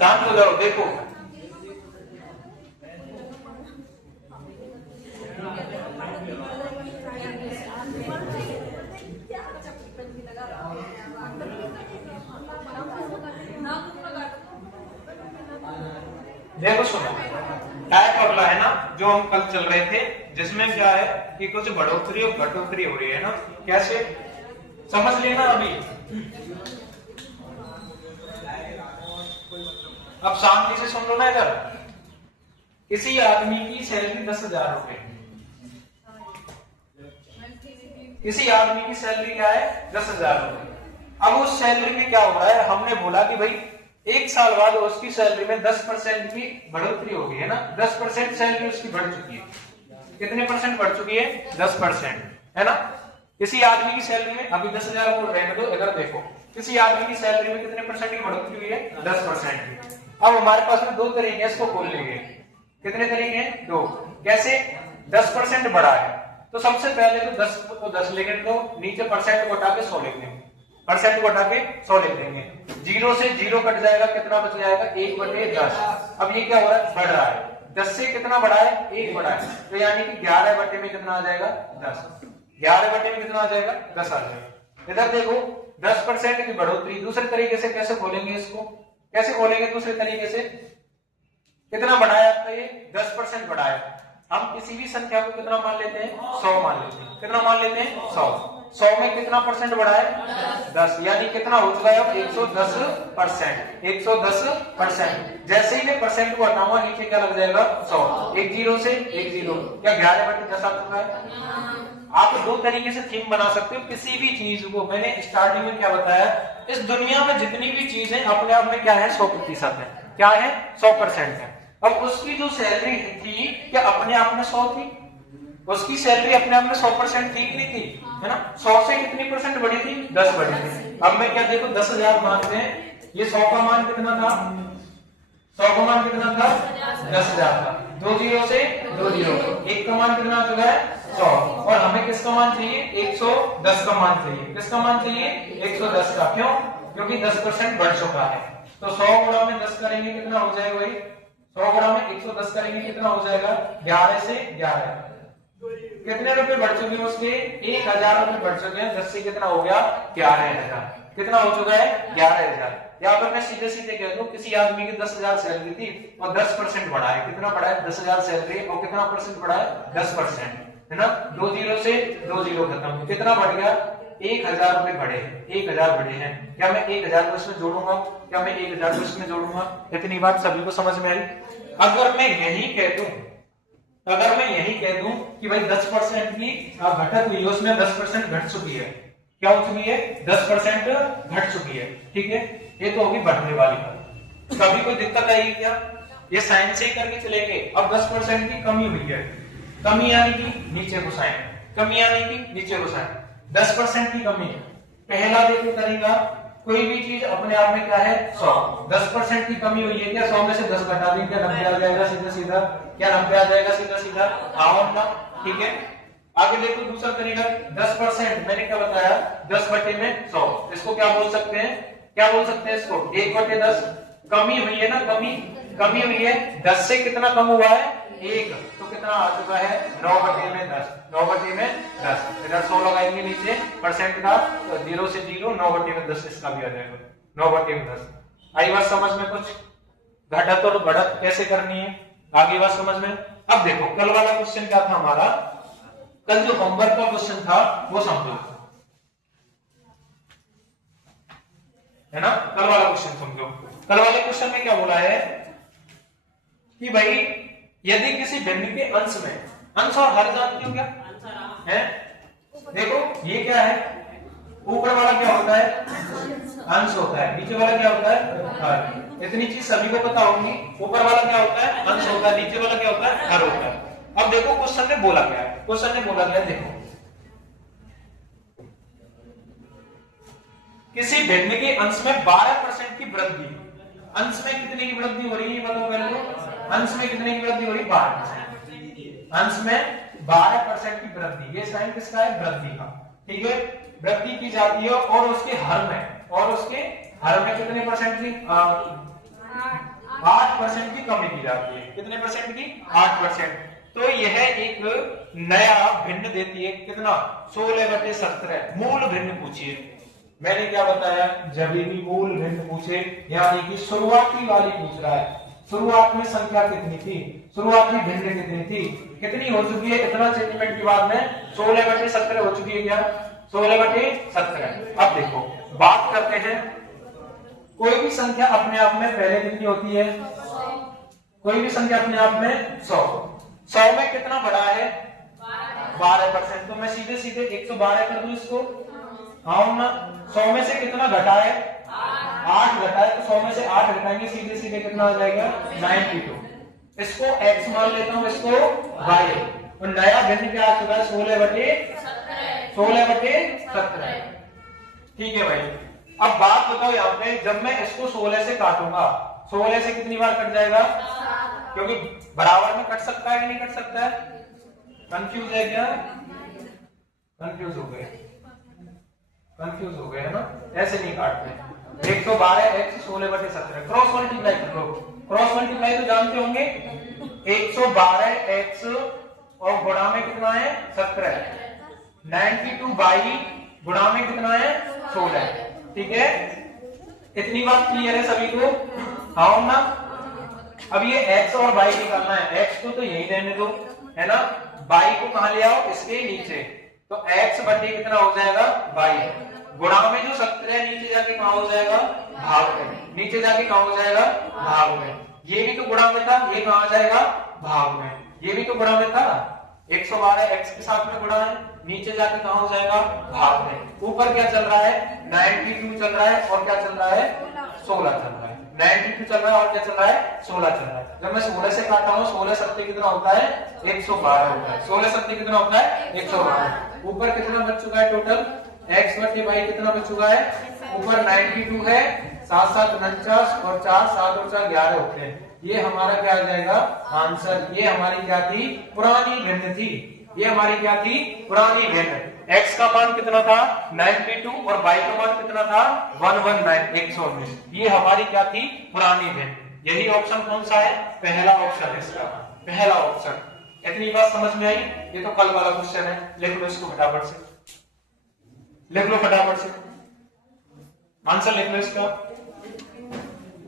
शांत हो जाओ। देखो देखो सुनो, टाइप अगला है ना जो हम कल चल रहे थे, जिसमें क्या है कि कुछ बढ़ोतरी और घटोतरी हो रही है ना। कैसे समझ लेना अभी। अब शांति से सुन लो ना इधर। किसी आदमी की सैलरी 10,000 रुपए, किसी आदमी की सैलरी क्या है 10,000 रुपए। अब उस सैलरी में क्या हो रहा है, हमने बोला कि भाई एक साल बाद उसकी सैलरी में 10% की बढ़ोतरी हो गई है ना। 10% सैलरी उसकी बढ़ चुकी है। कितने परसेंट बढ़ चुकी है? 10%, है ना। किसी आदमी की सैलरी में अभी 10,000 को रहने दो, इधर देखो किसी आदमी की सैलरी में कितने परसेंट की बढ़ोतरी हुई है? 10% की। अब हमारे पास में दो तरीके हैं इसको खोलने के। कितने तरीके हैं? दो। कैसे? 10% बढ़ा है तो सबसे पहले तो 10 को 10 लेंगे, तो नीचे परसेंट को हटा के 100 लिख देंगे। परसेंट को हटा के 100 लिख देंगे। 0 से 0 कट जाएगा, कितना बच जाएगा? 1/10। अब ये क्या हो रहा है? बढ़ रहा है। 10 से कितना बढ़ा है? 1 बढ़ा है, तो यानी कि 11 बटे में कितना आ जाएगा? 10। 11 बटे में कितना आ जाएगा? 10 आ जाएगा। इधर देखो 10% की बढ़ोतरी। दूसरे तरीके से कैसे खोलेंगे इसको? कैसे खोलेंगे दूसरे तरीके से? कितना बढ़ाया आपका? ये 10% बढ़ाया। हम किसी भी संख्या को कितना मान लेते हैं? 100 मान लेते हैं। कितना मान लेते हैं? 100। 100 में कितना परसेंट बढ़ा है? 10। यानी कितना हो चुका है? 110%। 110%। जैसे ही मैं परसेंट को हटाऊंगा नीचे क्या लग जाएगा? 100। एक जीरो से एक जीरो, क्या 11/10 आ चुका है? आप दो तरीके से थीम बना सकते हो किसी भी चीज को। मैंने स्टार्टिंग में क्या बताया, इस दुनिया में जितनी भी चीज है अपने आप में क्या है? 100% है। क्या है? 100% है। अब उसकी जो सैलरी थी क्या अपने आप में 100 थी? उसकी सैलरी अपने आप में 100% थी कि नहीं थी? है ना। 100 से कितनी परसेंट बढ़ी थी? 10 बढ़ी थी। अब मैं क्या देखो 10,000 मानते हैं, ये 100 का मान कितना था? 100 का मान कितना था? 10,000 था। 2 जीरो से 2 जीरो, 1 का मान कितना आ चुका है? 100। और हमें किसका मान चाहिए? 110 का मान चाहिए। किसका मान चाहिए? 110 का। क्यों? क्योंकि 10% बढ़ चुका है। तो 100 गुणा में 10 करेंगे कितना हो जाएगा भाई? 100 गुणा में 110 करेंगे कितना हो जाएगा? 11 से 11। कितने रुपए बढ़ चुके हैं उसके? 1,000 रुपए बढ़ चुके हैं। 10 से कितना हो गया? 11,000। कितना हो चुका है? 11,000। या फिर मैं सीधे सीधे कह दूं किसी आदमी की 10,000 सैलरी थी और 10% बढ़ा है। कितना बढ़ा है? 10,000 सैलरी और कितना परसेंट बढ़ा है? 10%, है ना। 2 जीरो से 2 जीरो खत्म। कितना बढ़ गया? 1,000 रुपए बढ़े। 1,000 बढ़े हैं। क्या मैं 1,000 को इसमें जोड़ूंगा? क्या मैं 1,000 को इसमें जोड़ूंगा? इतनी बात सभी को समझ में आई? अगर मैं यही कह दूं, अगर मैं यही कह दूं कि भाई 10% की घटत हुई, उसमें 10% घट चुकी है। क्या हो चुकी है? 10% घट चुकी है। ठीक है, ये तो होगी बढ़ने वाली बात। कभी कोई दिक्कत आएगी क्या? ये साइन से ही करके चलेंगे। अब 10% की कमी हुई है, कमी यानी कि नीचे को साइन, कमी यानी कि नीचे को साइन। 10% की कमी है। पहला देखो तरीका, कोई भी चीज अपने आप में क्या है? 100। 10% की कमी हुई है, क्या 100 में से 10 घटा दें, क्या 90 आ जाएगा सीधा सीधा? क्या 90 आ जाएगा सीधा सीधा? आओ ना। ठीक है, आगे देखो दूसरा तरीका। 10% मैंने क्या बताया? 10 बटे में 100। इसको क्या बोल सकते हैं? क्या बोल सकते हैं इसको? 1/10। कमी हुई है ना, कमी हुई है। 10 से कितना कम हुआ है? 1। तो कितना आ चुका है? 9/10। 9/10। इधर 100 लगाएंगे नीचे परसेंट का, तो 0 से 0, 9/10 इसका भी आ जाएगा। 9/10। आई बात समझ में? कुछ घटत और बढ़त कैसे करनी है आगे बात समझ में? अब देखो कल वाला क्वेश्चन क्या था हमारा? कल जो होमवर्क का क्वेश्चन था वो समझो, है ना। कल वाला क्वेश्चन समझो। कल वाले क्वेश्चन में क्या बोला है कि भाई यदि किसी भिन्न के अंश में, अंश और हर जानते हो क्या है? देखो ये क्या है? ऊपर वाला क्या होता है? अंश होता है। नीचे वाला क्या होता है? हर। इतनी चीज सभी को पता होगी। ऊपर वाला क्या होता है? अंश होता है। नीचे वाला क्या होता है? हर होता है। अब देखो क्वेश्चन ने बोला क्या है? क्वेश्चन ने बोला क्या? देखो किसी भिन्न के अंश में 12% की वृद्धि। अंश में कितने की वृद्धि हो रही है बताओ मेरे को? अंश में कितने की वृद्धि हो रही है? 12%। अंश में 12% की वृद्धि। ये साइन किसका है? वृद्धि का। ठीक है, वृद्धि की जाती है और उसके हर में, और उसके हर में कितने परसेंट की? 8% की कमी की जाती है। कितने परसेंट की? 8%। तो यह एक नया भिन्न देती है कितना? 16/17। मूल भिन्न पूछिए, मैंने क्या बताया? जब भी मूल भिन्न पूछे यानी कि शुरुआती वाली पूछ रहा है, शुरुआत में संख्या कितनी थी, शुरुआती भिन्न कितनी थी, कितनी हो चुकी है, इतना सेंटीमेंट की बाद में 16/17 हो चुकी है क्या? 16/17। अब देखो बात करते हैं, कोई भी संख्या अपने आप में पहले कितनी होती है? कोई भी संख्या अपने आप में 100। 100 में कितना बढ़ा है? 12%। तो मैं सीधे सीधे 112 कर दूं इसको, हाँ ना? 100 में से कितना घटा है? 8 घटा है, तो 100 में से 8 घटाएंगे, सीधे सीधे कितना आ जाएगा? 92। इसको x मान लेता हूं, इसको y, और नया भिन्न क्या आ चुका है? 16/17। ठीक है भाई। अब बात बताओ यहाँ पे, जब मैं इसको 16 से काटूंगा, 16 से कितनी बार कट जाएगा? क्योंकि बराबर में कट सकता है कि नहीं कट सकता है? कंफ्यूज है क्या? कंफ्यूज हो गए, कंफ्यूज हो गए है ना? ऐसे नहीं काटते। 112x 16/17 क्रॉस मल्टीप्लाई कर लो। क्रॉस मल्टीप्लाई तो जानते होंगे, 112x और गुणा में कितना है? 17। 92y गुणा में कितना है? 16। ठीक है, इतनी बात क्लियर है सभी को? हाँ ना? अब ये x और y निकालना है। x को तो यही रहने दो, है ना? y को कहां ले आओ? इसके नीचे। तो x बटे कितना हो जाएगा? y। गुणा में जो 17 नीचे जाके कहां हो जाएगा? भाग में। नीचे जाके कहां हो जाएगा? भाग में। ये भी तो गुणा में था, ये कहां आ जाएगा? भाग में। ये भी तो गुणा में था, 112 x के साथ में गुणा है, नीचे जाके कहां हो जाएगा? भाग में। ऊपर क्या चल रहा है? 92 चल रहा है, और क्या चल रहा है? 16 चल रहा है। 92 चल रहा है, और क्या चल रहा है? 16 चल रहा है। जब मैं 16 से काटा हूं, 16 सत्ते कितना होता है? 112 होता है। 16 सत्ते कितना होता है? 112। ऊपर कितना बच चुका है टोटल? x बटे y कितना बच चुका है? ऊपर 92 है, 7 7 49 और 4 7 और 4 11 होते हैं। ये हमारा क्या आ जाएगा? आंसर। ये हमारी क्या थी? पुरानी भिन्न थी। ये हमारी क्या थी? पुरानी भिन्न। x का मान कितना था? 92 और y का मान कितना था? 119 119। ये हमारी क्या थी? पुरानी भिन्न। यही ऑप्शन कौन सा है? पहला ऑप्शन है इसका, पहला ऑप्शन। इतनी बात समझ में आई? ये तो कल वाला क्वेश्चन है, लिख लो इसको फटाफट से, लिख लो फटाफट से, आंसर लिख लो इसका।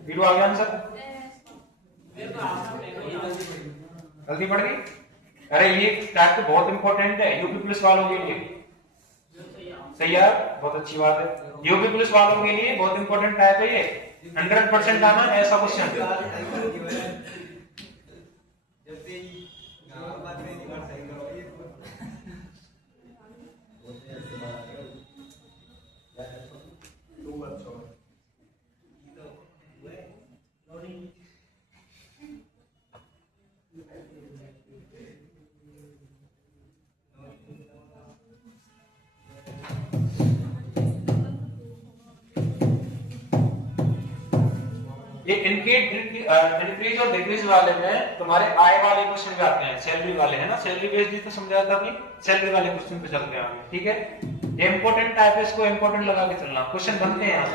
वीडियो आ गया आंसर? जल्दी पड़ गई? अरे ये टैग तो बहुत इंपॉर्टेंट है यूपी पुलिस वालों के लिए। सही है, बहुत अच्छी बात है। यूपी पुलिस वालों के लिए बहुत इंपॉर्टेंट टैग है ये। 100% आना ऐसा क्वेश्चन। ये इंक्रीज और डिक्रीज वाले में तुम्हारे आय वाले क्वेश्चन भी आते हैं, सैलरी वाले है ना, सैलरी बेस्ड तो समझाया था अभी, सैलरी वाले क्वेश्चन पे चलते हैं आगे। ठीक है, ये इंपॉर्टेंट टाइप है, इसको इंपॉर्टेंट लगा के चलना, क्वेश्चन बनते हैं यहाँ।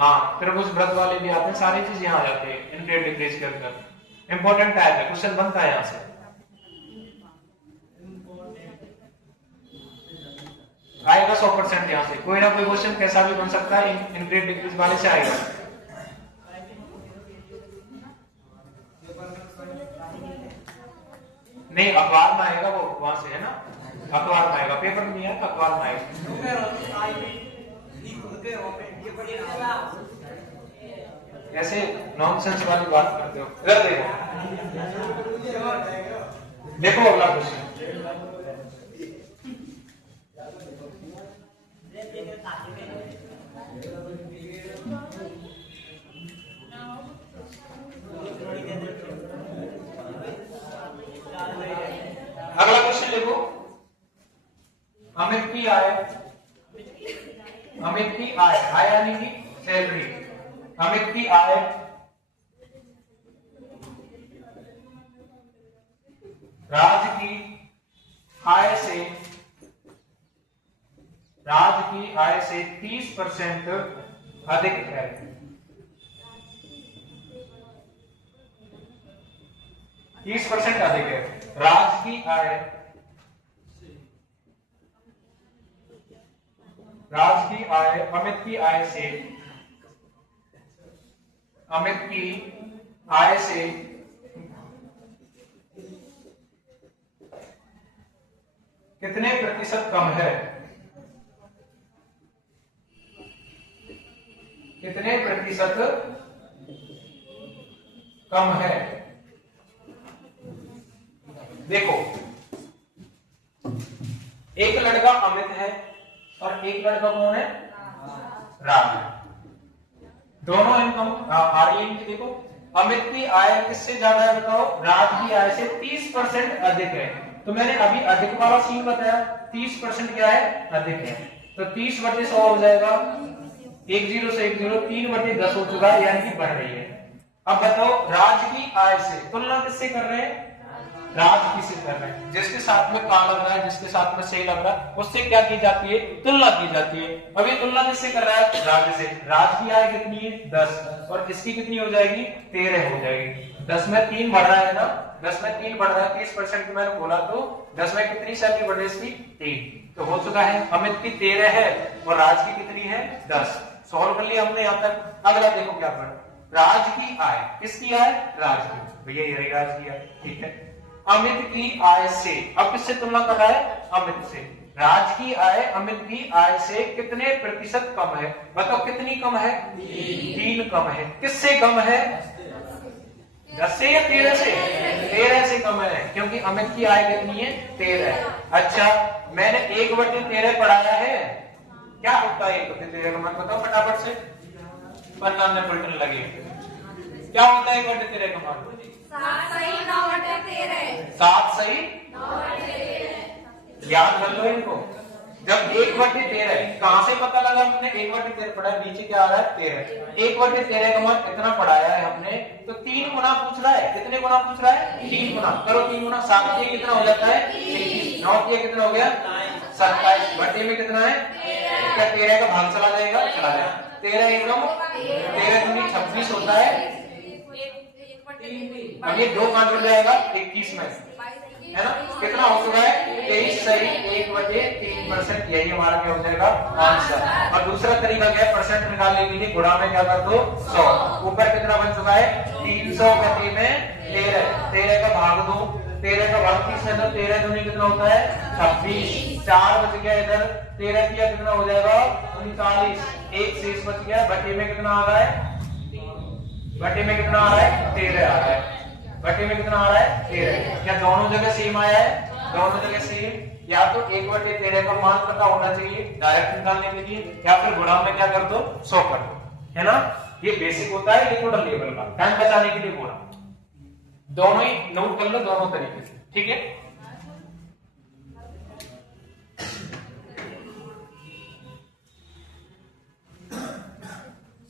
हाँ, त्रिभुज व्रत वाले भी आते हैं, सारी चीज यहाँ आ जाती है इंक्रीज डिक्रीज के अंदर। इंपॉर्टेंट टाइप है, क्वेश्चन बनता है यहाँ से। आएगा 100% यहाँ से, कोई ना कोई क्वेश्चन कैसा भी बन सकता है, इंक्रीज डिक्रीज वाले से आएगा। नहीं, अखबार में आएगा वो, वहां से है ना, अखबार में आएगा, पेपर में नहीं आएगा, अखबार में आएगा। ऐसे नॉनसेंस वाली बात करते हो। इधर देखो, देखो अगला क्वेश्चन। अगला क्वेश्चन देखो, अमित की आय, अमित की आय, आय यानी कि सैलरी, अमित की आय राज की आय से, राज की आय से 30% अधिक है। 30% अधिक है। राज की आय, राज की आय अमित की आय से, अमित की आय से कितने प्रतिशत कम है, कितने प्रतिशत कम है। देखो एक लड़का अमित है और एक लड़का कौन है, राज है। दोनों इनकम आ रही है इनकी। देखो अमित की आय किससे ज्यादा है बताओ, राज की आय से 30% अधिक है। तो मैंने अभी अधिक वाला सीन बताया, 30% क्या है, अधिक है। तो 30/100 हो जाएगा, 1 0 से 1 0, 3/10 हो चुका है, यानी कि बढ़ रही है। अब बताओ राज की आय से तुलना किससे कर रहे हैं, राज की से कर रहे हैं। जिसके साथ में का लग रहा है, जिसके साथ में से लग रहा है, उससे क्या की जाती है, तुलना की जाती है। अभी तुलना किससे कर रहा है, राज से। राज की आय कितनी है, 10, और इसकी कितनी हो जाएगी, 13 हो जाएगी। 10 में 3 बढ़ रहा है ना, 10 में 3 बढ़ रहा है, 30% की मैंने बोला, तो 10 में कितनी सैलरी बढ़ रही है इसकी, 3। तो हो चुका है अमित की 13 है और राज की कितनी है, 10। सॉल्व कर लिया हमने यहां तक। अगला देखो क्या पढ़, राज की आय, किसकी आय, राज की। भैया ये राज की आय, ठीक है। अमित की आय से, अब किससे तुलना कर रहा है, अमित से। राज की आय अमित की आय से कितने प्रतिशत कम है, बताओ कितनी कम है, 3 कम है। किससे कम है, 10 से या 13 से, 13 से कम है, क्योंकि अमित की आय कितनी है, 13 है। अच्छा मैंने 1/13 पढ़ाया है, क्या होता है 1/13 का मान बताओ फटाफट से, पन्ना में पलटन लगे। क्या होता है 1/13 का मान, 7 सही 9/13, 7 सही 9/13। याद कर लो इनको। जब 1/13 कहां से पता लगा, हमने 1/13 पढ़ा है, नीचे क्या आ रहा है, 13। 1/13 का मान इतना पढ़ाया है हमने, तो 3 गुना पूछ रहा है। कितने गुना पूछ रहा है, 3 गुना। करो 3 गुना, 7 के कितना हो जाता है, 21। 9 के कितना हो गया, 27। बटे में कितना है, क्या 13 का भाग चला जाएगा, चला जाएगा। 13 एकदम 13 दूनी 26 होता है। अब ये 2 काट जाएगा 21 में, है ना। कितना हो चुका है, 23 सही 1/3%। यही हमारा क्या हो जाएगा, आंसर। और दूसरा तरीका क्या है, परसेंट निकालने के लिए गुणा में क्या कर दो, 100। ऊपर कितना बन चुका है, 300 बटे में 13, 13 का भाग दो, 13 का भाग 30 में, तो 13 दूनी कितना होता है, 26। 4 बच गया इधर, 13 किया कितना हो जाएगा, 39। 1 शेष बच गया, बटे में कितना आ रहा है, बटे में कितना आ रहा है, 13 आ रहा है। बटे में कितना आ रहा है, 13। क्या दोनों जगह सेम आया है, दोनों जगह सेम। या तो 1/13 का मान पता होना चाहिए डायरेक्ट निकालने के लिए, या फिर गुणा में क्या कर दो, 100 कर दो, है ना। ये बेसिक होता है लिक्विड लेवल का, टाइम बचाने के लिए बोला। दोनों ही नोट कर लो, दोनों तरीके से, ठीक है।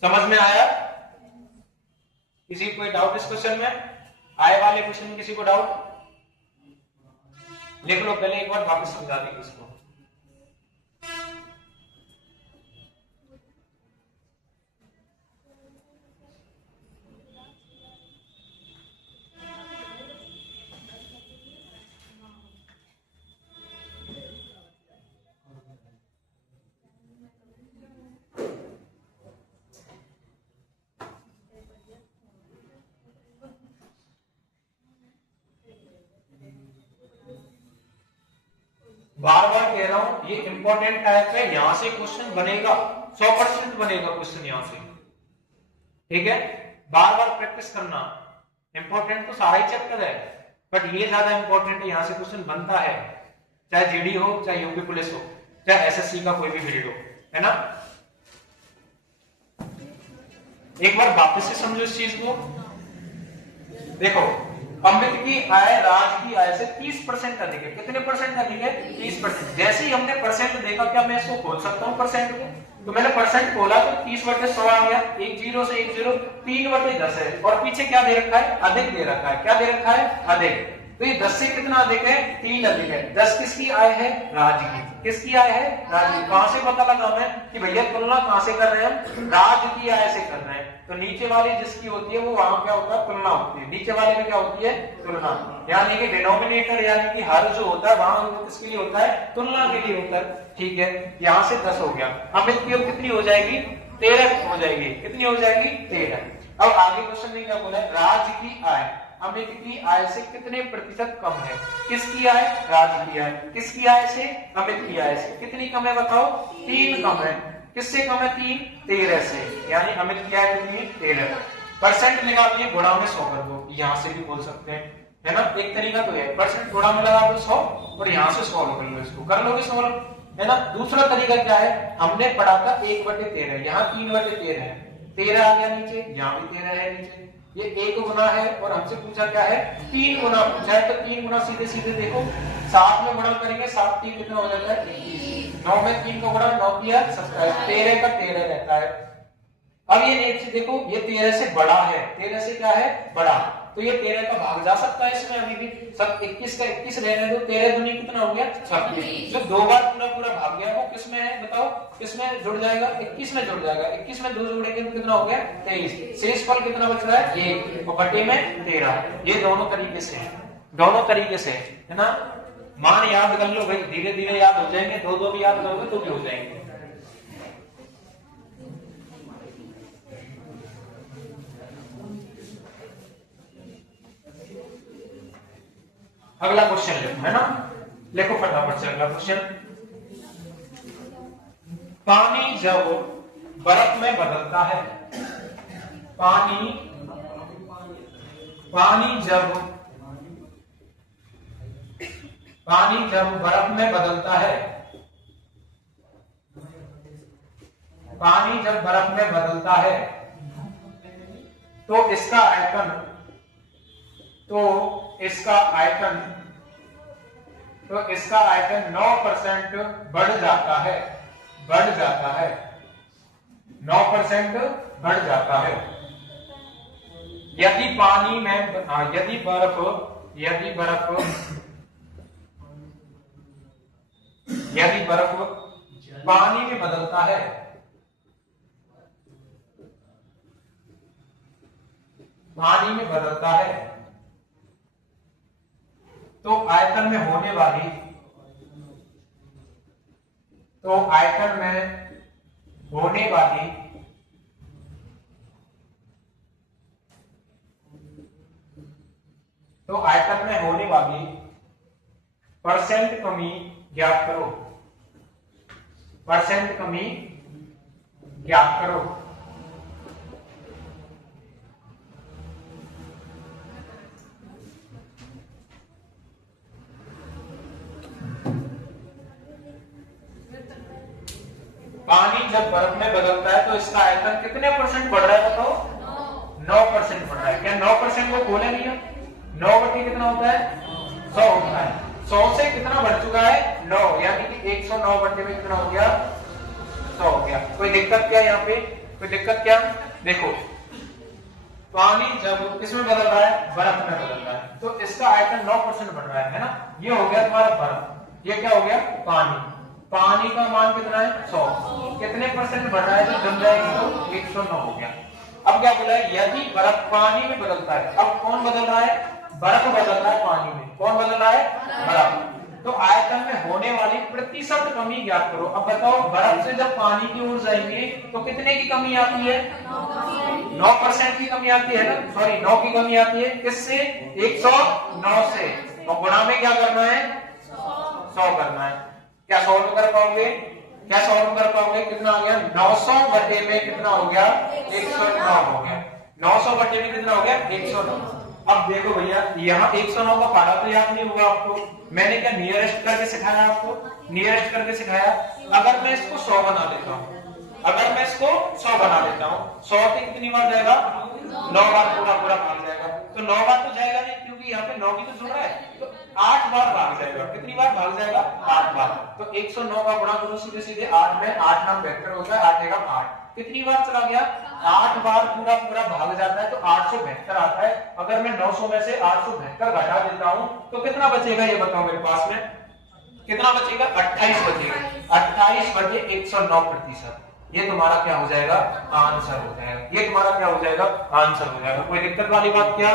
समझ में आया, किसी कोई डाउट इस क्वेश्चन में, आए वाले क्वेश्चन में किसी को डाउट, लिख लो पहले, एक बार वापस समझा देंगे इसको। बार बार कह रहा हूं, ये इंपॉर्टेंट टाइप है, यहां से क्वेश्चन बनेगा, 100% बनेगा क्वेश्चन यहां से, ठीक है। बार बार प्रैक्टिस करना। इंपॉर्टेंट तो सारा ही चैप्टर है, बट ये ज्यादा इंपॉर्टेंट है, यहां से क्वेश्चन बनता है, चाहे जीडी हो, चाहे यूपी पुलिस हो, चाहे एसएससी का कोई भी फील्ड हो, है ना। एक बार वापस से समझो इस चीज को। देखो अमित की आय राज की आय से 30% अधिक है। कितने परसेंट अधिक है, 30%। जैसे ही हमने परसेंट देखा, क्या मैं इसको खोल सकता हूँ परसेंट को, तो मैंने परसेंट खोला तो 30/100 आ गया। 1 0 से 1 0, 3/10 है। और पीछे क्या दे रखा है, अधिक दे रखा है। क्या दे रखा है, अधिक। तो ये 10 से कितना अधिक है? 3 अधिक है। 10 किसकी आय है? राज की। किसकी आय है? राज की। कहां से पता लगा हमें कि भैया तुलना कहां से कर रहे हैं हम? राज की आय से कर रहे हैं। तो नीचे वाली जिसकी होती है वो वहां क्या होता है? तुलना होती है। नीचे वाले में क्या होती है? तुलना। यानी कि डिनोमिनेटर यानी कि हर जो होता है वहां किसके लिए होता है? तुलना के लिए होता है। ठीक है, यहां से 10 हो गया। अमित की अब कितनी हो जाएगी? 13 हो जाएगी। कितनी हो जाएगी? 13। अब आगे क्वेश्चन में क्या बोला है? राज की आय अमित की आय से कितने प्रतिशत कम है? किसकी आय? राज की आय। किसकी आय से? अमित की आय से। कितनी कम है बताओ? 3 कम है। किससे कम है? 3 13 से। यानी अमित की आय कितनी? 13। परसेंट निकालिए, गुणा में 100 कर दो। यहां से भी बोल सकते हैं, है ना? एक तरीका तो है, परसेंट गुणा में लगा दो 100 और यहां से सॉल्व कर लो। इसको कर लोगे सॉल्व, है ना? दूसरा तरीका क्या है? हमने पढ़ा था 1/13, यहाँ 3/13 है। 13 आ गया नीचे, यहाँ भी 13 है नीचे। ये 1 गुना है और हमसे पूछा क्या है? 3 गुना पूछा है। तो 3 गुना सीधे सीधे देखो 7 में गुणा करेंगे, 7 3 कितना हो जाता है? 21। 9 में 3 का गुणा 9 किया 27, 13 का 13 रहता है। अब ये नीचे देखो, ये 13 से बड़ा है। 13 से क्या है? बड़ा। तो ये 13 का भाग जा सकता है इसमें अभी भी। सब 21 का 21 रहने दो। 13 दूनी कितना हो गया? 26। जो 2 बार पूरा पूरा भाग गया वो किसमें है बताओ? किसमें जुड़ जाएगा? 21 में जुड़ जाएगा। 21 में 2 जोड़ेंगे तो कितना हो गया? 23। शेष फल कितना बच रहा है? 1 और बटे में 13। ये दोनों तरीके से है, दोनों तरीके से है ना? मान याद कर लो भाई, धीरे धीरे याद हो जाएंगे। 2 भी याद करोगे तो भी हो जाएंगे। अगला क्वेश्चन लिखो, है ना? लिखो फटाफट से अगला क्वेश्चन। पानी जब बर्फ में बदलता है, पानी जब बर्फ में बदलता है, पानी जब बर्फ में बदलता है तो इसका आयतन 9% बढ़ जाता है। 9% बढ़ जाता है। यदि पानी में यदि बर्फ पानी में बदलता है, तो आयतन में होने वाली परसेंट कमी ज्ञात करो। पानी जब बर्फ में बदलता है तो इसका आयतन कितने परसेंट बढ़ रहा है बताओ? 9% बढ़ रहा है। क्या 9% को खोले नहीं है? 9 बटे कितना होता है? 100 होता है। 100 से कितना बढ़ चुका है? 9, यानी कि 109 बटे में कितना हो गया? 100 हो गया। कोई दिक्कत क्या यहाँ पे? कोई दिक्कत क्या? देखो, पानी जब किसमें बदल रहा है? बर्फ में बदल रहा है, तो इसका आयतन 9% बढ़ रहा है ना? ये हो गया तुम्हारा बर्फ, ये क्या हो गया? पानी का मान कितना है? 100। कितने परसेंट बढ़ रहा है? जब जम जाएगी तो 109 हो गया। अब क्या बोला है? यदि बर्फ पानी में बदलता है। अब कौन बदल रहा है? बर्फ बदल रहा है पानी में। कौन बदल रहा है? बर्फ। तो आयतन में होने वाली प्रतिशत कमी ज्ञात करो। अब बताओ, बर्फ से जब पानी की ओर जाएंगे तो कितने की कमी आती है? 9% की कमी आती है ना? सॉरी, 9 की कमी आती है। किससे? 109 से। और गुणा में क्या करना है? 100 करना है। क्या सॉल्व कर पाओगे? कितना आ गया? 900 बटे में कितना हो गया? 109 हो गया। 900 बटे में कितना हो गया? 109। अब देखो भैया, यहाँ 109 का पारा तो याद नहीं होगा आपको। मैंने क्या नियरेस्ट करके सिखाया आपको? अगर मैं इसको 100 बना लेता हूँ, 100 से कितनी बार जाएगा? 9 बार पूरा भाग जाएगा। तो 9 बार तो जाएगा नहीं, क्योंकि यहाँ पे 9 भी तो जुड़ रहा है। तो 8 बार भाग जाएगा। कितनी बार भाग जाएगा? 8 बार। तो 109 का गुणा करो सीधे सीधे 8 में। 8 नाम वेक्टर होता है, 8 8 कितनी बार चला गया? 8 बार पूरा पूरा भाग जाता है तो 872 आता है। अगर मैं 900 में से 872 घटा देता हूं तो कितना बचेगा ये बताओ मेरे पास में? कितना बचेगा? 28 बचेगा। 28 बटे 109%। ये तुम्हारा क्या हो जाएगा? आंसर हो जाएगा। ये तुम्हारा क्या हो जाएगा? आंसर हो जाएगा। कोई दिक्कत वाली बात क्या?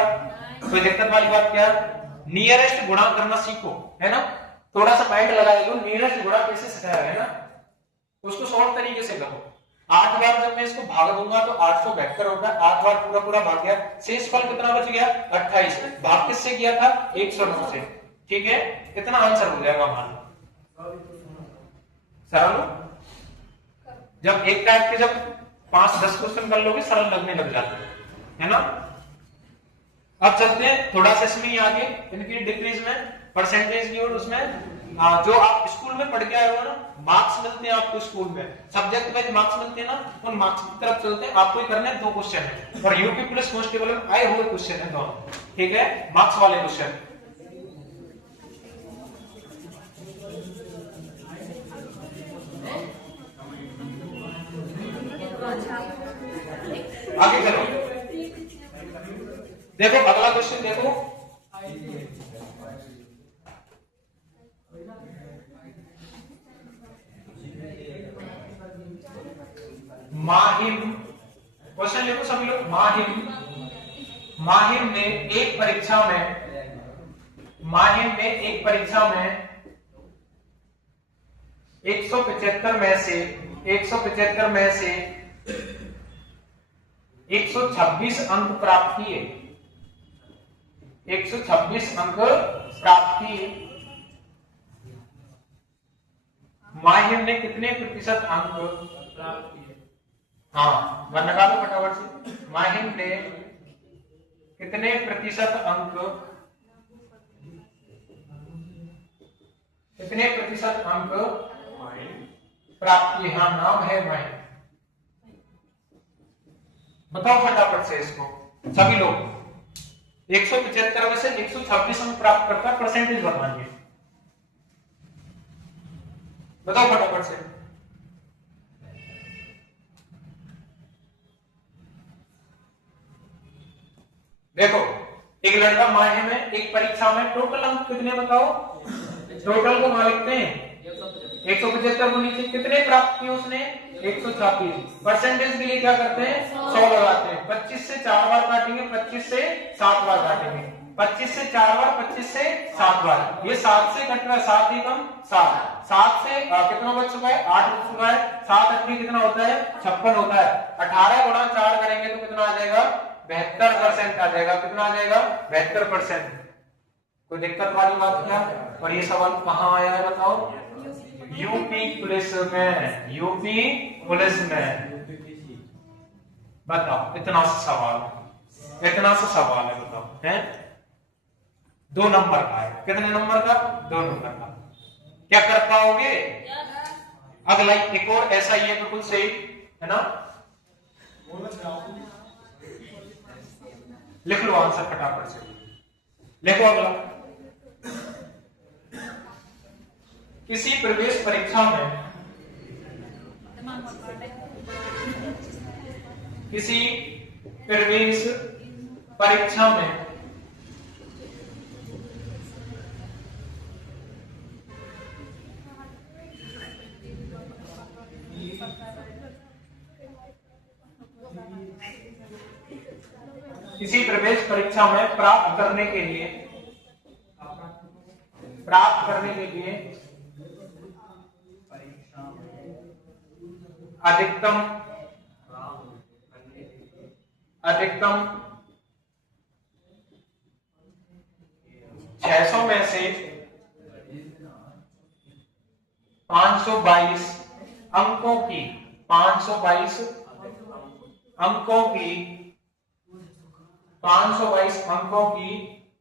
कोई दिक्कत वाली बात क्या? नियरेस्ट गुणा करना सीखो, है ना? थोड़ा सा माइंड लगाएगा, नियरेस्ट गुणा कैसे सिखाया है ना, उसको शॉर्ट तरीके से करो। 8 बार जब मैं इसको भाग दूंगा तो 872 होगा। 8 बार पूरा पूरा भाग गया, शेष फल कितना बच गया? 28। भाग किससे किया था? 109 से। ठीक है, कितना आंसर हो जाएगा हमारा? सरल। जब एक टाइप के जब 5-10 क्वेश्चन कर लोगे सरल लगने लग जाते है ना। अब चलते हैं थोड़ा सा इसमें आगे इनकी डिक्रीज में परसेंटेज की और उसमें जो आप स्कूल में पढ़ के आए हो ना, मार्क्स मिलते हैं आपको स्कूल में, सब्जेक्ट वाइज मार्क्स मिलते हैं ना, उन मार्क्स की तरफ चलते हैं। आपको करने 2 क्वेश्चन है और यूपी पुलिस कांस्टेबल में आए हुए क्वेश्चन है दोनों, ठीक है, मार्क्स वाले क्वेश्चन। आगे चलो, देखो अगला क्वेश्चन देखो। माहिम, क्वेश्चन देखो सभी लोग। माहिम ने एक परीक्षा में 175 में से 126 अंक प्राप्त किए। 126 अंक प्राप्त किए। माहिर ने कितने प्रतिशत अंक प्राप्त किए? हाँ, वरना निकालो फटाफट से। माहिर ने कितने प्रतिशत अंक प्राप्त किए? हाँ, नाम है माहिर। बताओ फटाफट से इसको सभी लोग। 175 में से 126 अंक प्राप्त करता, परसेंटेज बताइए, बताओ फटाफट से। देखो, एक लड़का माहे में एक परीक्षा में टोटल अंक कितने बताओ? टोटल को मान लिखते हैं 175 को नीचे कितने प्राप्त किए उसने? 126। परसेंटेज के लिए क्या करते हैं? 100 लगाते हैं। 25 से 4 बार काटेंगे, 25 से 7 बार काटेंगे, 25 से 4 बार, 25 से 7 बार। ये 7 से कट रहा है, 7 ही कम 7। 7 से कितना बच चुका है? 8 बच चुका है। 7 8 कितना होता है? 56 होता है। 18 गुणा 4 करेंगे तो कितना आ जाएगा? 72% आ जाएगा। कितना आ जाएगा? 72%। कोई दिक्कत वाली बात क्या? और ये सवाल कहाँ आया है बताओ? यूपी पुलिस में। यूपी पुलिस में बताओ, इतना सा सवाल है बताओ, है 2 नंबर का है। कितने नंबर का? 2 नंबर का। क्या कर पाओगे? अगला एक और ऐसा ही है, बिल्कुल सही है ना। लिख लो आंसर फटाफट से, लिखो अगला। किसी प्रवेश परीक्षा में प्राप्त करने के लिए अधिकतम 600 में से 522 अंकों की 522 अंकों की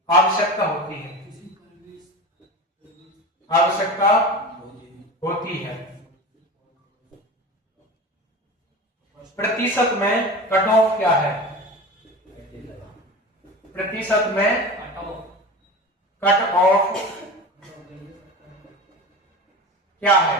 आवश्यकता होती है। प्रतिशत में कट ऑफ क्या है? प्रतिशत में कट ऑफ क्या है?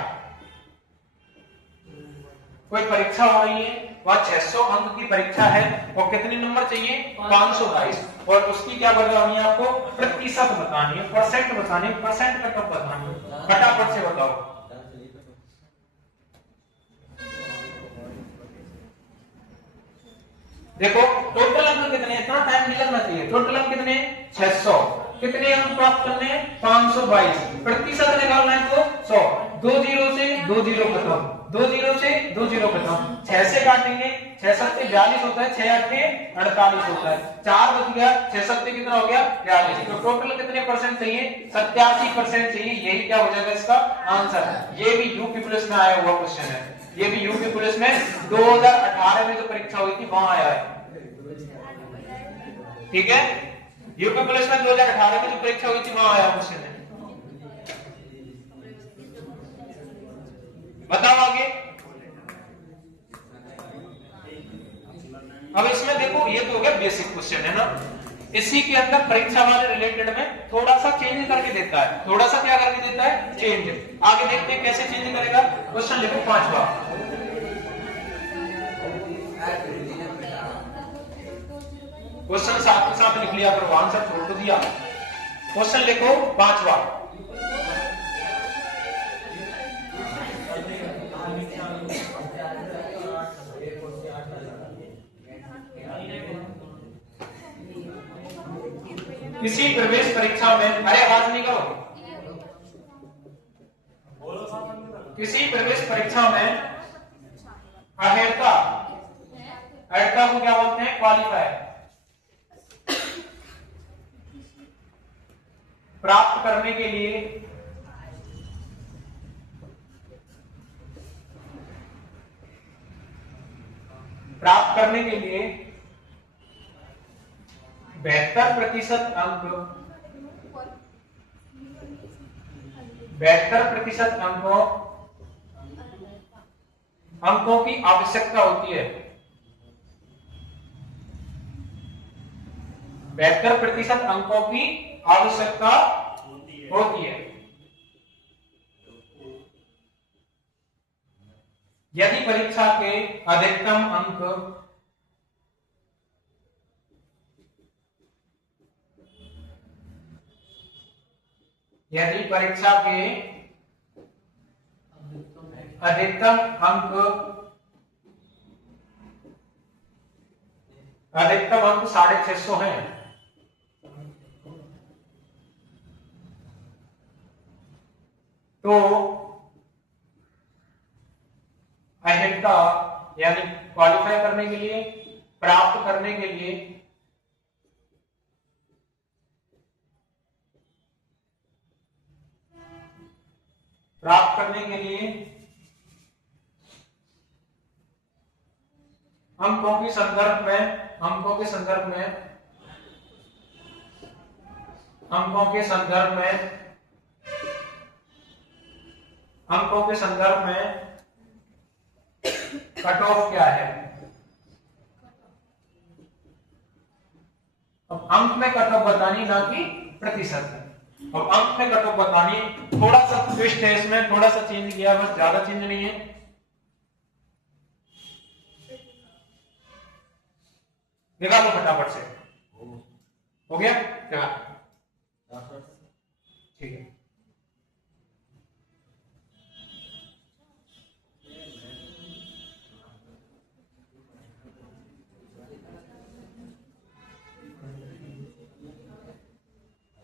कोई परीक्षा हो रही है, वह 600 अंक की परीक्षा है और कितने नंबर चाहिए 522 और उसकी क्या बतानी है आपको प्रतिशत बतानी है, परसेंट बतानी है, परसेंट कटअप बतानी है। फटाफट से बताओ। देखो टोटल अंक कितने, इतना टाइम नहीं लगना चाहिए। टोटल अंक कितने 600, कितने अंक प्राप्त करने 522, प्रतिशत निकालना है तो 100, 2 जीरो से 2 जीरो खत्म, 2 जीरो से 2 जीरो खत्म, 6 से काटेंगे 6 सत्ते 42 होता है, 6 अट्ठे 48 होता है, 4 बच गया, 6 सत्ते कितना हो गया 42। तो टोटल कितने परसेंट चाहिए 87% चाहिए। यही क्या हो जाएगा इसका आंसर। ये भी यूपी पुलिस में आया हुआ क्वेश्चन है, ये भी यूपी पुलिस में 2018 में जो परीक्षा हुई थी वहां आया है। ठीक है, यूपी पुलिस में 2018 में जो परीक्षा हुई थी वहां आया क्वेश्चन है। बताओ आगे। अब इसमें देखो ये तो हो गया बेसिक क्वेश्चन है ना, इसी के अंदर परीक्षा वाले रिलेटेड में थोड़ा सा चेंज करके देता है, थोड़ा सा क्या करके देता है चेंज। आगे देखते हैं कैसे चेंज करेगा। क्वेश्चन लिखो 5वां, क्वेश्चन साथ के साथ लिख लिया करो, आंसर छोड़ तो दिया। क्वेश्चन लिखो 5वां, किसी प्रवेश परीक्षा में, अरे आवाज नहीं करो, किसी प्रवेश परीक्षा में अर्हता, अर्हता को क्या बोलते हैं क्वालिफायर, प्राप्त करने के लिए बेहतर प्रतिशत अंकों की आवश्यकता होती है। 72% अंकों की आवश्यकता होती है यदि परीक्षा के अधिकतम अंक अधिकतम अंक 650 हैं तो अर्हता यानी क्वालिफाई करने के लिए, प्राप्त करने के लिए अंकों के संदर्भ में कट ऑफ क्या है। अब अंक में कट ऑफ बतानी ना कि प्रतिशत। अब अंक में कट ऑफ बतानी, थोड़ा सा ट्विस्ट है इसमें, थोड़ा सा चेंज किया, बस ज्यादा चेंज नहीं है। निकालो फटाफट से, हो गया क्या? ठीक है,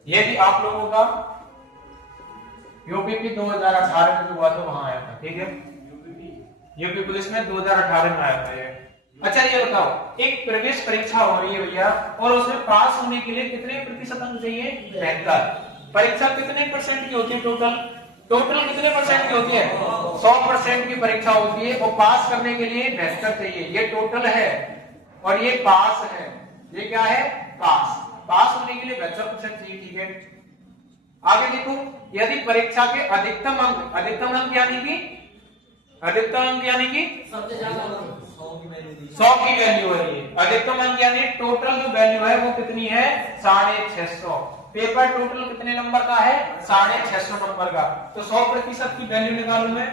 ये भी आप लोगों का यूपी 2018 में जो हुआ था वहां आया था। ठीक है, यूपी पुलिस में 2018 में आया था ये। अच्छा ये बताओ, एक प्रवेश परीक्षा हो रही है भैया और उसमें पास होने के लिए कितने प्रतिशत अंक चाहिए 73। परीक्षा कितने परसेंट की होती है टोटल कितने परसेंट की होती है 100% की परीक्षा होती है और पास करने के लिए 72 चाहिए। ये टोटल है और ये पास है, ये क्या है पास होने के लिए 72% चाहिए। ठीक है, आगे देखो, यदि परीक्षा के अधिकतम अंक यानी कि 100 की वैल्यू है। ये अधिकतम अंक यानी टोटल जो वैल्यू है वो कितनी है 650। पेपर टोटल कितने नंबर का है 650 नंबर का, तो 100% की वैल्यू निकालू मैं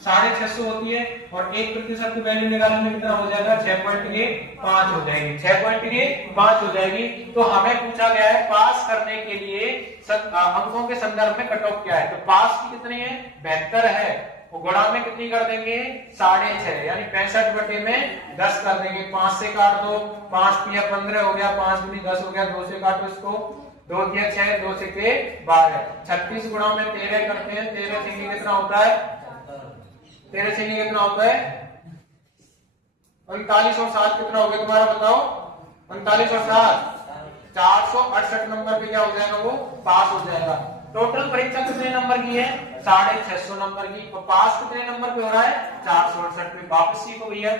650 होती है और 1% की वैल्यू निकालने में कितना हो जाएगा 6.5 हो जाएगी, 6.5 हो जाएगी। तो हमें पूछा गया है पास करने के लिए अंकों के संदर्भ में कट ऑफ क्या है, तो पास की कितनी है 72 है, वो गुणा में कितनी कर देंगे 6.5 यानी 65 बटे में 10 कर देंगे। 5 से काट दो, 5 तिया 15 हो गया, 5 दूनी 10 हो गया, 2 से काटो इसको, 2 तिया 6, 2 से के 12, 36 गुणा में 13 करते हैं, 13 से कितना होता है 13 से कितना होता है 39 और 7 कितना हो गया तुम्हारा बताओ 39 और 7 468 नंबर पे क्या हो जाएगा वो पास हो जाएगा। टोटल परीक्षा कितने नंबर की है 650 नंबर की, और पास कितने नंबर पे हो रहा है 468 पे। वापस सीखो भैया,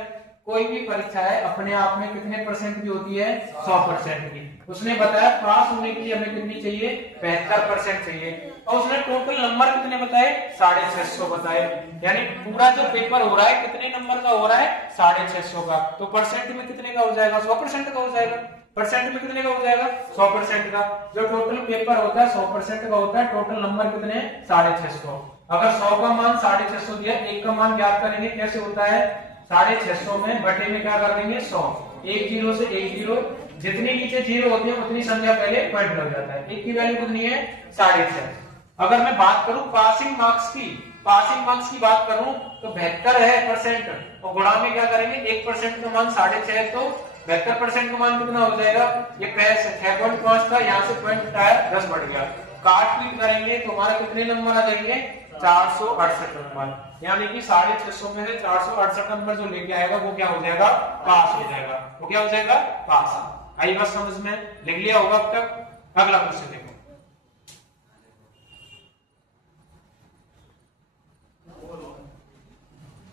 कोई भी परीक्षा है अपने आप में कितने परसेंट की होती है 100% की। उसने बताया पास होने के लिए हमें कितनी चाहिए 75% चाहिए, और उसने टोटल नंबर कितने बताए 650 बताए, यानी पूरा जो पेपर हो रहा है कितने नंबर का हो रहा है 650 का। तो परसेंट में कितने का हो जाएगा 100% का हो जाएगा, परसेंट में कितने का हो जाएगा 100% का। जो टोटल पेपर होता है 100% का होता है, टोटल नंबर कितने 650। अगर 100 का मान 650 दिया, 1 का मान ज्ञात करेंगे कैसे होता है 650 में बटे में क्या कर देंगे 100, 1 0 से 1 0, जितनी नीचे 0 होती है उतनी संख्या पहले पॉइंट लग जाता है। 1 की वैल्यू कितनी है 650। अगर मैं बात करूं पासिंग मार्क्स की बात करूं तो 72 है परसेंट, और गुणा में क्या करेंगे 1% का मान 6.5, तो 72% का मान कितना हो जाएगा, ये 6.5 था, यहाँ से पॉइंट हटाया 10 बढ़ गया, काट पीट करेंगे तो हमारा कितने नंबर आ जाएंगे 468 नंबर, यानी कि 650 में से 468 नंबर जो लेके आएगा वो क्या हो जाएगा पास हो जाएगा, वो क्या हो जाएगा पास। आई बात समझ में, लिख लिया होगा अब तक। अगला क्वेश्चन देखो,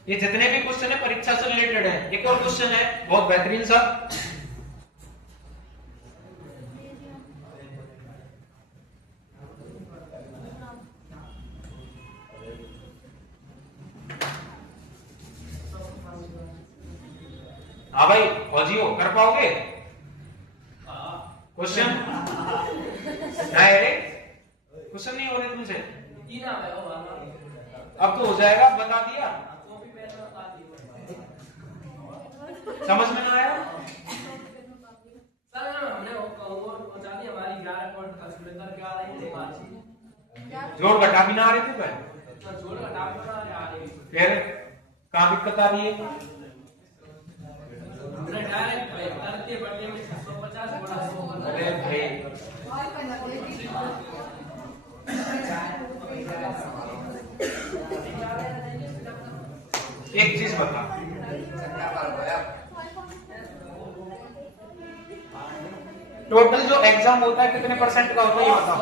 ये जितने भी क्वेश्चन है परीक्षा से रिलेटेड है। एक और क्वेश्चन है बहुत बेहतरीन सा, हाँ भाई फौजी हो कर पाओगे क्वेश्चन? क्वेश्चन नहीं हो रहे तुमसे, अब तो हो जाएगा, बता दिया, समझ में ना आया जोड़ घटा भी ना आ रहे थे फिर कहाँ दिक्कत आ रही है? अरे भाई एक चीज बता, टोटल जो एग्जाम होता है कितने परसेंट का होता है ये बताओ।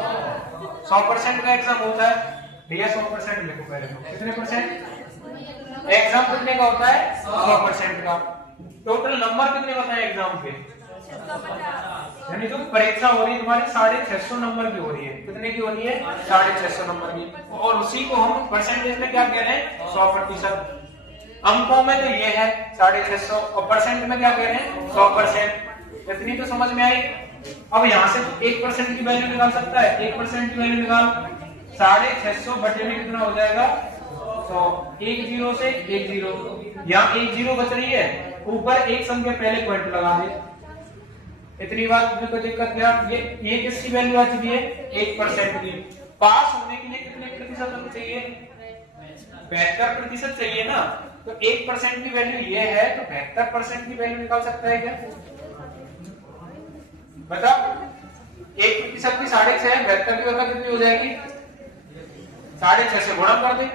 100% का एग्जाम होता है भैया, 100% लिखो पहले तो, कितने परसेंट एग्जाम कितने का होता है 100% का। टोटल नंबर कितने बताए एग्जाम के, यानी जो परीक्षा हो रही है तुम्हारी 650 नंबर की हो रही है, कितने की हो रही है 650 नंबर की, और उसी को हम परसेंटेज में क्या कह रहे हैं 100%। अंकों में तो ये है 650 और परसेंट में क्या कह रहे हैं 100%। इतनी तो समझ में आई। अब यहाँ से तो 1% की वैल्यू निकाल सकता है, 1% की वैल्यू निकाल, 650 बटे में कितना हो जाएगा 100, 1 0 से 1 0, यहाँ 1 0 बच रही है, ऊपर एक संख्या पहले पॉइंट लगा दे, इतनी बात में कोई दिक्कत क्या? ये किसकी वैल्यू आ चुकी है 1% की। पास होने के लिए कितने प्रतिशत होना चाहिए 72% चाहिए ना, तो 1% की वैल्यू ये है, तो 72% की वैल्यू निकाल सकता है क्या बता? 1% की 6.5 है, 72 की वैल्यू कितनी हो जाएगी 6.5 से गुणा कर दे,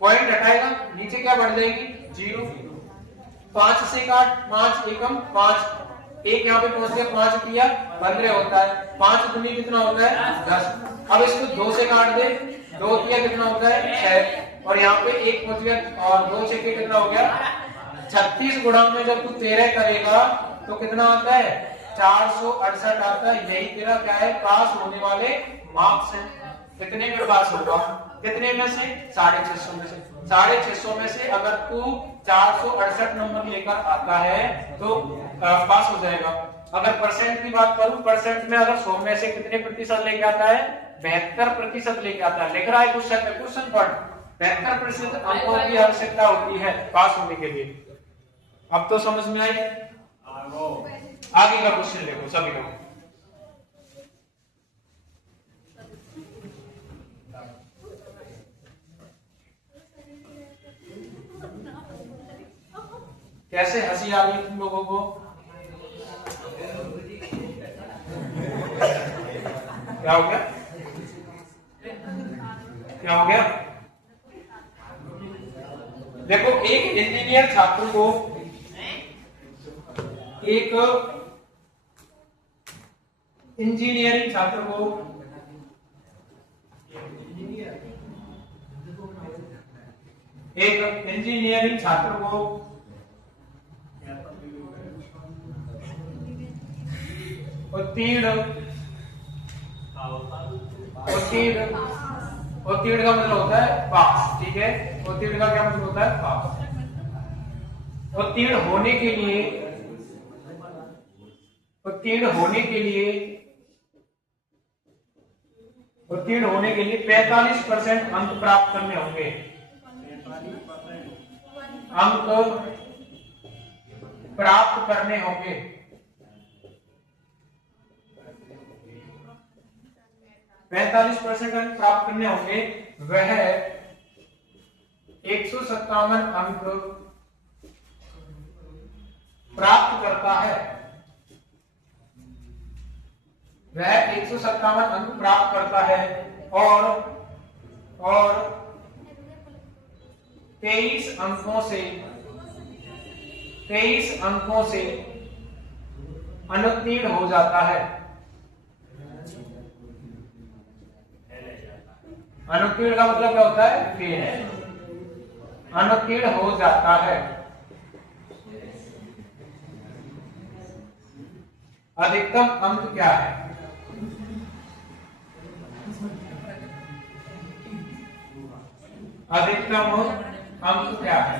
पॉइंट हटाएगा, नीचे क्या बढ़ जाएगी 0, 5 से काट, 5 एकम 5, एक यहाँ पे पहुंच गया, 5 किया 15 होता है, 5 दूनी कितना होता है 10। अब इसको 2 से काट दे, 2 किया कितना होता है 6, और यहाँ पे 1 पहुंच गया और 2 से कितना हो गया 36 गुणा में जब तू 13 करेगा तो कितना आता है 468 आता है। यही तेरा क्या है पास होने वाले मार्क्स हैं। कितने में पास होगा, कितने में से 650 में से, 650 में से अगर तू 468 नंबर लेकर आता है तो पास हो जाएगा। अगर परसेंट की बात करूं, परसेंट में अगर 100 में से कितने प्रतिशत लेके आता है 72% लेके आता है। लिख रहा है क्वेश्चन में, क्वेश्चन पढ़, 73% अंकों की आवश्यकता होती है पास होने के लिए। अब तो समझ में आई। आगे का क्वेश्चन देखो सभी लोग। कैसे हंसी आ रही तुम लोगों को? क्या हो गया? क्या हो गया? देखो एक इंजीनियर छात्र को एक इंजीनियरिंग छात्र को उत्तीर्ण का मतलब होता है पास, ठीक है। उत्तीर्ण का क्या मतलब होता है? पास। उत्तीर्ण होने के लिए 45% अंक प्राप्त करने होंगे। अंक प्राप्त करने होंगे। 45% अंक प्राप्त करने होंगे। वह 157 अंक प्राप्त करता है। वह 157 अंक प्राप्त करता है और 23 अंकों से अनुत्तीर्ण हो जाता है। अनुत्तीर्ण का मतलब क्या होता है? फेल। अनुत्तीर्ण हो जाता है। अधिकतम अंक क्या है? अधिकतम अंक क्या है?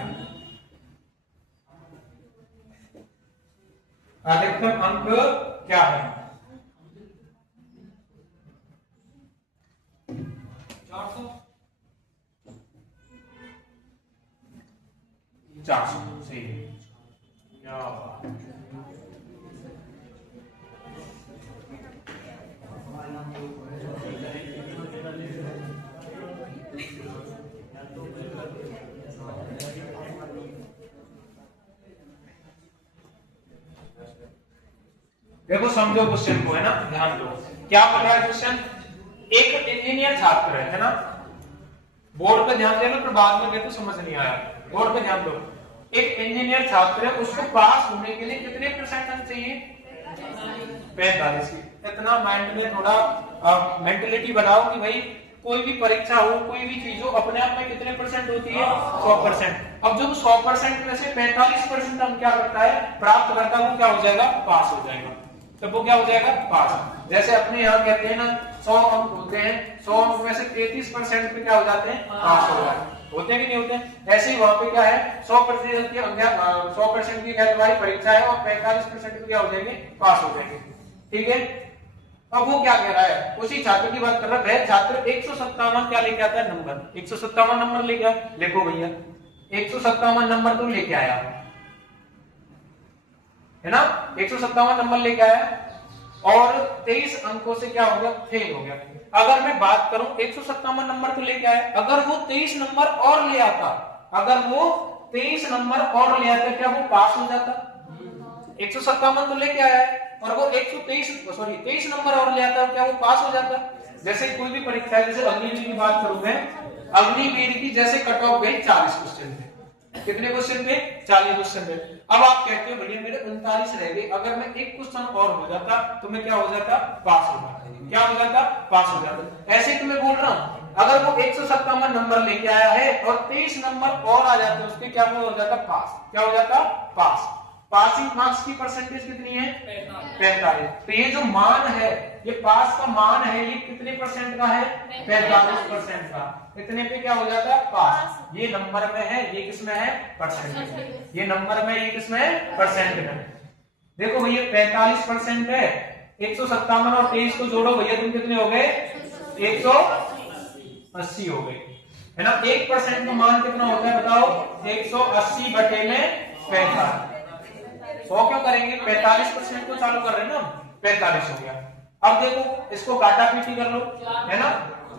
अधिकतम अंक क्या है? 400 सही है। क्या बात। देखो समझो क्वेश्चन को, है ना, ध्यान दो। क्या बोल रहा है क्वेश्चन? एक इंजीनियर छात्र है ना, बोर्ड पे ध्यान देना, फिर बाद में देखो समझ नहीं आया। बोर्ड पे ध्यान दो। एक इंजीनियर छात्र है, उसको पास होने के लिए कितने % अंक चाहिए? 45। इतना माइंड में थोड़ा मेंटलिटी बनाओ कि भाई कोई भी परीक्षा हो, कोई भी चीज हो, अपने आप में कितने % होती है? 100%। अब जब 100% में से 45% अंक क्या करता है? प्राप्त करता है, वो क्या हो जाएगा? पास हो जाएगा। तब वो क्या हो जाएगा? पास। जैसे अपने यहाँ कहते हैं ना 100 अंक होते हैं, 100 अंक में से 33% पे क्या हो जाते हैं? पास हो जाते हैं। होते हैं कि नहीं होते? ऐसे ही वहां पे क्या है? 100% की तुम्हारी परीक्षा है और 45% पे क्या हो जाएंगे? पास हो जाएंगे, ठीक है। अब वो क्या कह रहा है? उसी छात्र की बात कर रहा है। छात्र 157 क्या लेके आता है? नंबर 157 नंबर लेके आया। लिखो भैया 157 नंबर तो लेके आया, है ना। 157 नंबर लेके आया और 23 अंकों से क्या हो गया? फेल हो गया। अगर मैं बात करूं 157 नंबर तो लेके आया, अगर वो 23 नंबर और ले आता, क्या वो पास हो जाता? 157 तो लेके आया है और वो 23 नंबर और ले आता, क्या वो पास हो जाता? जैसे कोई भी परीक्षा है, जैसे अग्निवीर की बात करूं मैं, अग्निवीर की जैसे कट ऑफ गई 40 क्वेश्चन पे। कितने क्वेश्चन पे? 40 क्वेश्चन पे। अब आप कहते हो भैया मेरे 39 रह गए, अगर मैं एक क्वेश्चन और हो जाता तो मैं क्या हो जाता? पास हो जाता। क्या हो जाता? पास हो जाता। ऐसे तो मैं बोल रहा हूं, अगर वो 157 नंबर लेके आया है और 23 नंबर और आ जाते उसके, क्या वो हो जाता? पास। क्या हो जाता? पास। पासिंग मार्क्स की परसेंटेज कितनी है? 45। तो ये जो मान है, ये पास का मान है, ये कितने % का है? 45% का। इतने पे क्या हो जाता है? पास। ये नंबर में है, ये किसमें है? परसेंटेज। ये नंबर में, ये किसमें है? परसेंट में। देखो भैया 45% है, 157 और 23 को जोड़ो भैया, तुम कितने हो गए? 180 हो गए। है ना। 1% का मान कितना होता है बताओ, 180 बटे में 45। 100 क्यों करेंगे, 45% को चालू कर रहे हैं ना, 45 हो गया। अब देखो इसको काटा पीटी कर लो, है ना,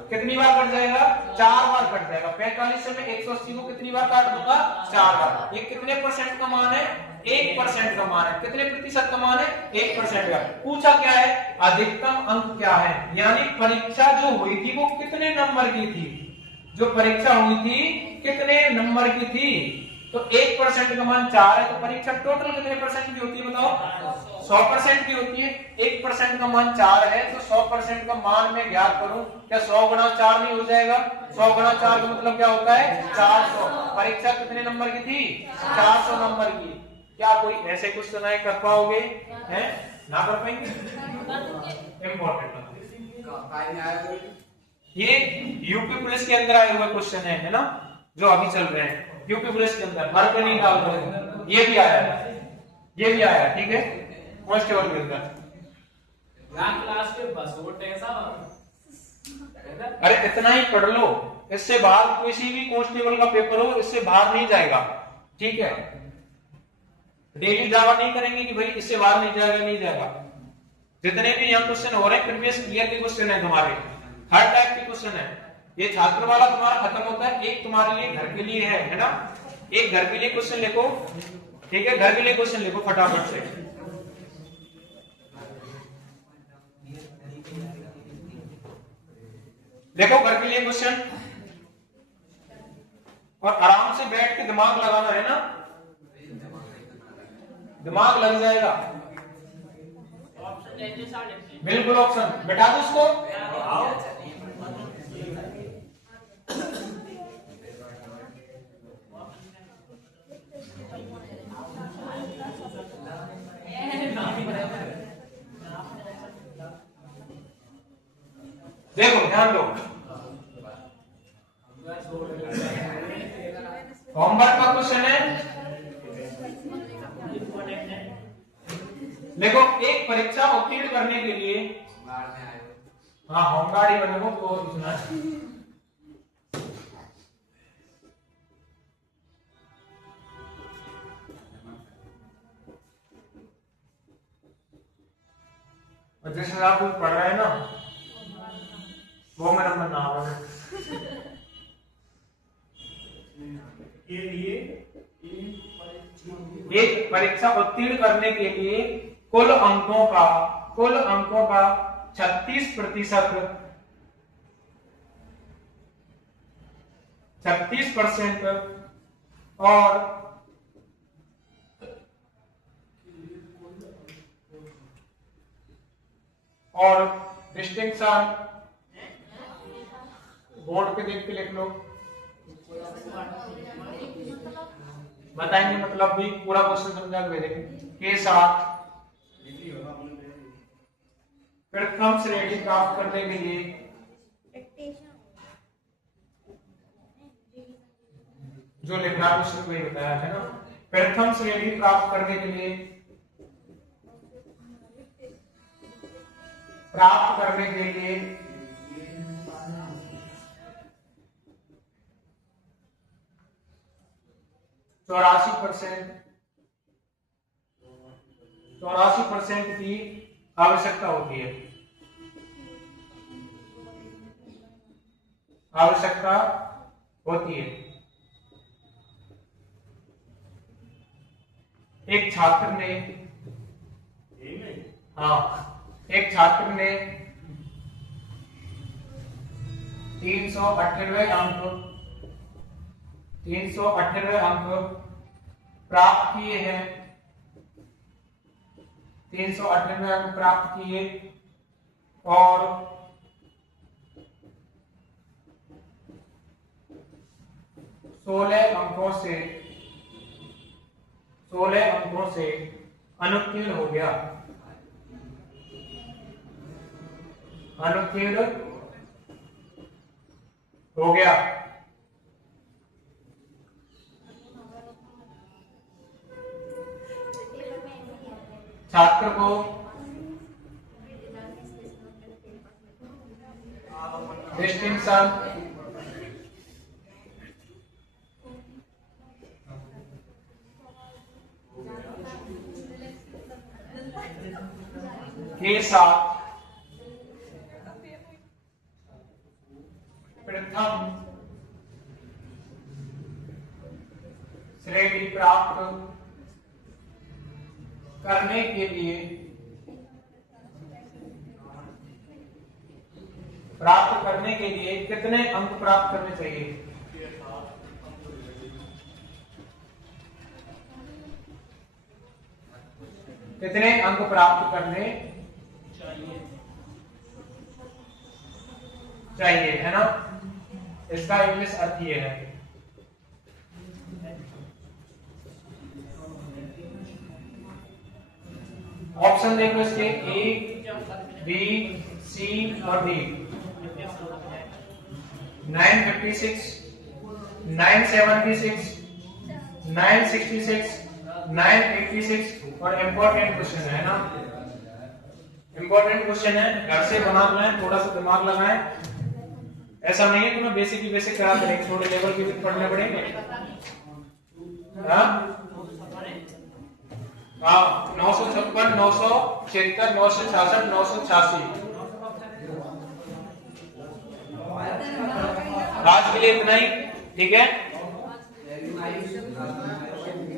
कितनी बार कट जाएगा, 4 बार कट जाएगा। 45 से मैं 180 को कितनी बार काट दूंगा, 4 बार। ये कितने परसेंट का मान है, 1% का मान है। कितने प्रतिशत का मान है, 1% का। पूछा क्या है, अधिकतम अंक क्या है, यानी परीक्षा जो हुई थी वो कितने नंबर की थी, जो परीक्षा हुई थी कितने नंबर की थी। तो 1% का मान 4 है, तो परीक्षा टोटल कितने परसेंट की होती है बताओ, 100% की होती है। 1% का मान 4 है, तो 100% का मान मैं ज्ञात करूं, क्या 100 गुणा 4 नहीं हो जाएगा। 100 गुणा 4 का मतलब क्या होता है, 400। परीक्षा कितने नंबर की थी, 400 नंबर की। क्या कोई ऐसे क्वेश्चन आए कर पाओगे, हैं ना कर पाएंगे। इंपॉर्टेंट ये यूपी पुलिस के अंदर आए हुए क्वेश्चन है ना, जो अभी चल रहे हैं यूपी पुलिस के अंदर। हर कोई नहीं डाल रहे, ये भी आया है, ये भी आया, ठीक है, कांस्टेबल के अंदर। क्लास के बस वो ऐसा। अरे इतना ही पढ़ लो, इससे बाहर किसी भी कांस्टेबल का पेपर हो, इससे बाहर नहीं जाएगा, ठीक है। डेली दावा नहीं करेंगे कि भाई इससे बाहर नहीं जाएगा, नहीं जाएगा। जितने भी यहाँ क्वेश्चन हो रहे हैं प्रीवियस ईयर के क्वेश्चन है तुम्हारे, हर टाइप के क्वेश्चन है। ये छात्र वाला तुम्हारा खत्म होता है, एक तुम्हारे लिए घर के लिए है ना। एक घर के लिए क्वेश्चन लिखो, ठीक है, घर के लिए क्वेश्चन लिखो फटाफट से। देखो घर के लिए क्वेश्चन, और आराम से बैठ के दिमाग लगाना है ना, दिमाग लग जाएगा। बिल्कुल ऑप्शन बैठा दो उसको। देखो ध्यान दो, होमवर्क का क्वेश्चन है। देखो एक परीक्षा उत्तीर्ण करने के लिए, हाँ होमगार्ड ही बने तो पूछना है। जैसे आप कुछ पढ़ रहे हैं ना, वो मेरा मन ना हो। एक परीक्षा उत्तीर्ण करने के लिए कुल अंकों का 36% और डिस्टिंक्शन बोर्ड पे देख के लिख लो, बताएंगे मतलब भी पूरा क्वेश्चन समझा के भेजेंगे के साथ। प्रथम श्रेणी प्राप्त करने के लिए जो लिखना क्वेश्चन में बताया है ना, प्रथम श्रेणी प्राप्त करने के लिए, प्राप्त करने के लिए 84% की आवश्यकता होती है, आवश्यकता होती है। एक छात्र ने, हाँ एक छात्र ने 398 अंक प्राप्त किए हैं, 398 अंक प्राप्त किए और 16 अंकों से अनुत्तीर्ण हो गया, अनुत्तीर्ण हो गया। छात्र को डिस्टिंक्शन के साथ प्रथम श्रेणी प्राप्त करने के लिए कितने अंक प्राप्त करने चाहिए? कितने अंक प्राप्त करने चाहिए, है ना? इसका इंग्लिश अर्थ ये है। ऑप्शन देखो इसके ए, बी, सी और डी। 956, 976, 966, 986 और इम्पोर्टेंट क्वेश्चन है ना। इम्पोर्टेंट क्वेश्चन है, घर से बना बनाए, थोड़ा सा दिमाग लगाएं। ऐसा नहीं है कि मैं बेसिक की बेसिक करा करेंगे, थोड़े लेवल के भी पढ़ने पड़ेंगे। हाँ 956, 976, 966, 986। आज के लिए इतना ही, ठीक है।